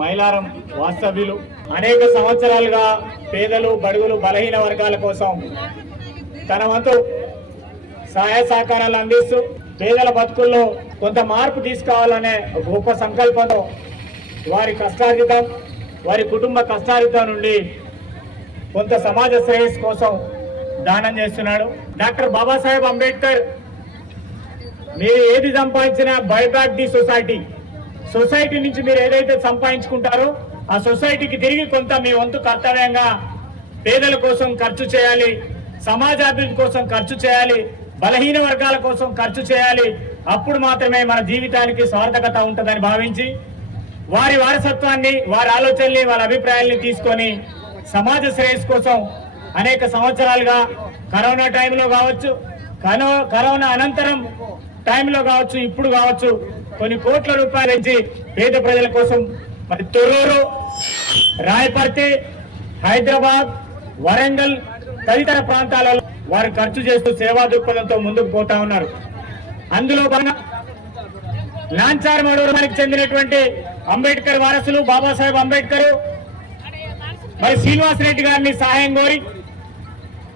మైలారం వాస్తవ్యులు అనేక సంవత్సరాలుగా పేదలు బడుగులు బలహీన వర్గాల కోసం తన వంతు సహాయ సహకారాలు అందిస్తూ పేదల బతుకుల్లో కొంత మార్పు తీసుకురావాలనే గొప్ప సంకల్పంతో వారి కష్టార్జితం వారి కుటుంబ కష్టార్జితం నుండి కొంత సమాజ శ్రేయస్సు కోసం దానం చేస్తున్నాడు. డాక్టర్ బాబాసాహెబ్ అంబేద్కర్ మీరు ఏది సంపాదించినా బైబ్యాక్ ది సొసైటీ నుంచి మీరు ఏదైతే సంపాదించుకుంటారో ఆ సొసైటీకి తిరిగి కొంత మీ వంతు కర్తవ్యంగా పేదల కోసం ఖర్చు చేయాలి, సమాజ అభివృద్ధి కోసం ఖర్చు చేయాలి, బలహీన వర్గాల కోసం ఖర్చు చేయాలి. అప్పుడు మాత్రమే మన జీవితానికి సార్థకత ఉంటుందని భావించి వారి వారసత్వాన్ని, వారి ఆలోచనల్ని, వారి అభిప్రాయాల్ని తీసుకొని సమాజ శ్రేయస్సు కోసం అనేక సంవత్సరాలుగా కరోనా టైంలో కావచ్చు, కరోనా అనంతరం టైంలో కావచ్చు, ఇప్పుడు కావచ్చు కొన్ని కోట్ల రూపాయలు ఇచ్చి పేద ప్రజల కోసం మరి తొర్రూరు, రాయపర్తి, హైదరాబాద్, వరంగల్ తదితర ప్రాంతాలలో వారు ఖర్చు చేస్తూ సేవా దృక్పథంతో ముందుకు పోతా ఉన్నారు. అందులో నాంచార్ మడూరుకి చెందినటువంటి అంబేద్కర్ వారసులు బాబాసాహెబ్ అంబేద్కర్ మరి శ్రీనివాస్ రెడ్డి గారిని సహాయం కోరి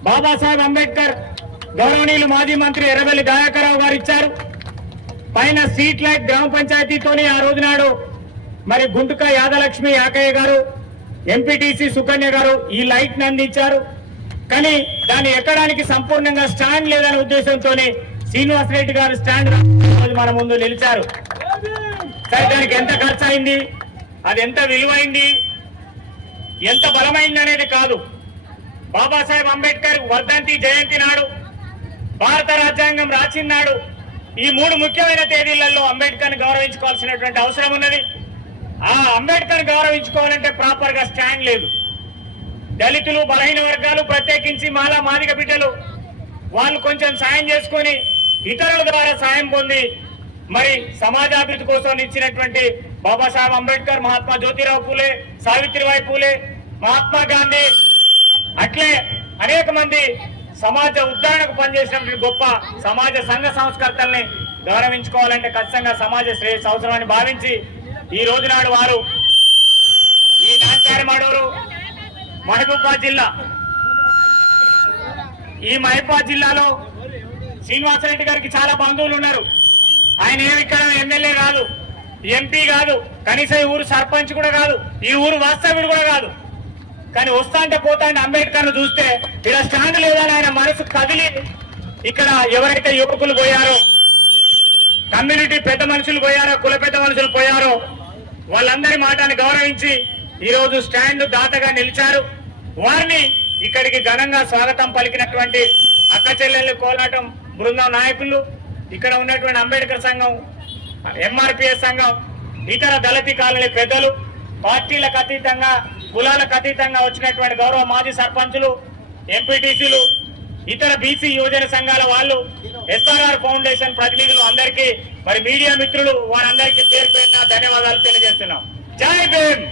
బాబాసాహెబ్ అంబేద్కర్ గౌరవనీయులు మాజీ మంత్రి ఎర్రబెల్లి దయాకర్రావు గారు ఇచ్చారు. పైన స్ట్రీట్ లైట్ గ్రామ పంచాయతీతోని ఆ రోజు నాడు మరి గుంటుక యాదలక్ష్మి యాకయ్య గారు, ఎంపీటీసీ సుకన్య గారు ఈ లైట్ ని అందించారు. కానీ దాన్ని ఎక్కడానికి సంపూర్ణంగా స్టాండ్ లేదనే ఉద్దేశంతో శ్రీనివాస్ రెడ్డి గారు స్టాండ్ మన ముందు నిలిచారు. సరే, దానికి ఎంత ఖర్చు అయింది, అది ఎంత విలువైంది, ఎంత బలమైంది అనేది కాదు. బాబాసాహెబ్ అంబేద్కర్ వర్ధంతి జయంతి నాడు, భారత రాజ్యాంగం రాసినాడు, ఈ 3 ముఖ్యమైన తేదీలలో అంబేద్కర్ గౌరవించుకోవాల్సినటువంటి అవసరం ఉన్నది. ఆ అంబేద్కర్ గౌరవించుకోవాలంటే ప్రాపర్ గా స్టాండ్ లేదు. దళితులు, బలహీన వర్గాలు, ప్రత్యేకించి మాలా మాదిగ బిడ్డలు వాళ్ళు కొంచెం సాయం చేసుకొని ఇతరుల ద్వారా సాయం పొంది మరి సమాజాభివృద్ధి కోసం ఇచ్చినటువంటి బాబాసాహెబ్ అంబేద్కర్, మహాత్మా జ్యోతిరావు పూలే, సావిత్రిబాయి పూలే, మహాత్మా గాంధీ అట్లే అనేక మంది సమాజ ఉద్ధరణకు పనిచేసినటువంటి గొప్ప సమాజ సంఘ సంస్కర్తల్ని గౌరవించుకోవాలంటే ఖచ్చితంగా సమాజ శ్రేయస్సు అవసరమని భావించి ఈ రోజు నాడు వారు ఈ నాంచారి మడూరు మహబూబాబాద్ జిల్లా, ఈ మహబూబాబాద్ జిల్లాలో శ్రీనివాసరెడ్డి గారికి చాలా బంధువులు ఉన్నారు. ఆయన ఇక్కడ ఎమ్మెల్యే కాదు, ఎంపీ కాదు, కనీసం ఈ ఊరు సర్పంచ్ కూడా కాదు, ఈ ఊరు వాస్తవ్యుడు కూడా కాదు. కానీ వస్తా అంటే పోతా అంటే అంబేద్కర్ ను చూస్తే ఇలా స్టాండ్ లేదని ఆయన మనసు కదిలి ఇక్కడ ఎవరైతే యువకులు పోయారో, కమ్యూనిటీ పెద్ద మనుషులు పోయారో, కుల పెద్ద మనుషులు పోయారో వాళ్ళందరి మాటని గౌరవించి ఈ రోజు స్టాండ్ దాతగా నిలిచారు. వారిని ఇక్కడికి ఘనంగా స్వాగతం పలికినటువంటి అక్క చెల్లెళ్ళు, కోలాటం బృందం నాయకులు, ఇక్కడ ఉన్నటువంటి అంబేద్కర్ సంఘం, ఎంఆర్పిఎస్ సంఘం, ఇతర దళిత కాలనీ పెద్దలు, పార్టీలకు అతీతంగా కులాలకు అతీతంగా వచ్చినటువంటి గౌరవ మాజీ సర్పంచులు, ఎంపీటీసీలు, ఇతర బీసీ యువజన సంఘాల వాళ్ళు, ఎస్ఆర్ఆర్ ఫౌండేషన్ ప్రతినిధులు అందరికీ మరి మీడియా మిత్రులు వారందరికీ పేరు పేరున ధన్యవాదాలు తెలియజేస్తున్నాం. జై భీమ్.